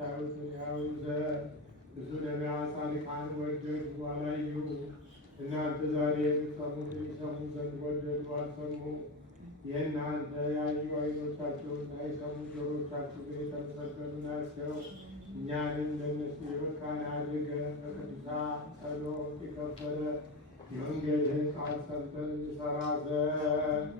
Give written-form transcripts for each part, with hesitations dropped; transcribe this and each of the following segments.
የምታዩትን ያዩ ዘንድ ብዙ ነቢያት ጻድቃን ወደዱ አላዩ። እናንተ ዛሬ የምትሰሙትን ይሰሙ ዘንድ ወደዱ አልሰሙ። የእናንተ ያዩ ዓይኖቻችሁና የሰሙ ጆሮቻችሁ ግን የተመሰገኑ ናቸው። እኛንም ለእነሱ የበቃን አድርገን በቅዱሳን ጸሎት የከበረ የወንጌልህን ቃል ሰምተን እንሠራ ዘንድ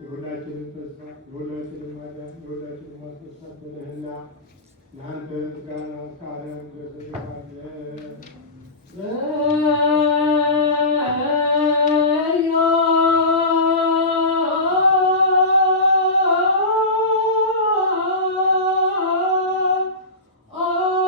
የሁላችንም ተስፋ የሁላችንም ማዳን የሁላችንም ማስነሳት ነህና ለአንተ ምስጋና እስከ ዓለም ድረስ እንሰጣለን። Oh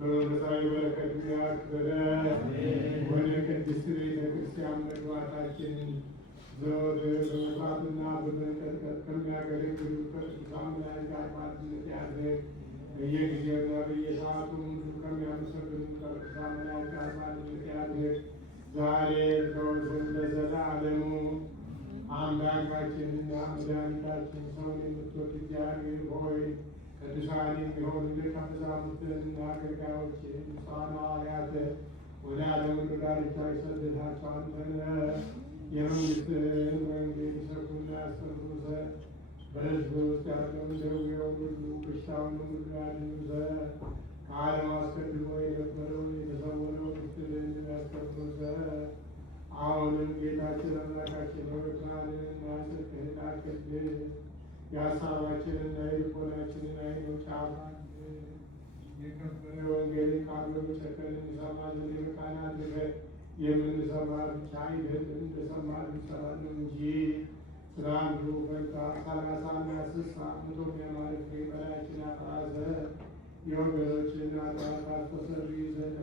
በመንፈሳዊ በረከት ያክብረን። ወደ ቅድስት ቤተ ክርስቲያን መግባታችንን ዘወትር በመፍራትና በመንቀጥቀጥ ከሚያገለግሉ ቅዱሳን መላእክት አባትነት ያድርግ። በየጊዜውና በየሰዓቱ ከሚያመሰግኑ ቅዱሳን መላእክት አባትነት ያድርግ። ዛሬ ከወትሮም ለዘላለሙ። አምላካችንና መድኃኒታችን ሰውን የምትወድ እግዚአብሔር ሆይ ቅዱሳን የሚሆኑ ደቀ መዛሙርትህንና አገልጋዮችህን ቅዱሳን ሐዋርያትህን ወደ ዓለም ሁሉ ዳርቻ የሰደድሃቸው አንተ ነህ። የመንግሥትህን ወንጌል ይሰብኩና ያስተምሩ ዘንድ በሕዝብ ውስጥ ያለውን ደዌውን ሁሉ በሽታውን ሁሉ ያድኑ ዘንድ ከዓለም አስቀድሞ የነበረውን የተሰወረውን ምስጢርህን ያስተምሩ ዘንድ አሁንም ጌታችን አምላካችን ሆይ ብርሃንህንና ጽድቅህን ላክልን። የሀሳባችንና የልቦናችንን ዓይኖች አብራልን። የከበረ ወንጌልን ቃል በመጨከን እንሰማ ዘንድ የበቃን አድርገን። የምንሰማ ብቻ አይደለም እንደሰማን እንሰራለን እንጂ ስለ አንዱ ፈንታ 30 እና 60 መቶ የማለት በላያችን አፈራ ዘንድ የወገኖችን ኃጢአት አስተሰርይ ዘንድ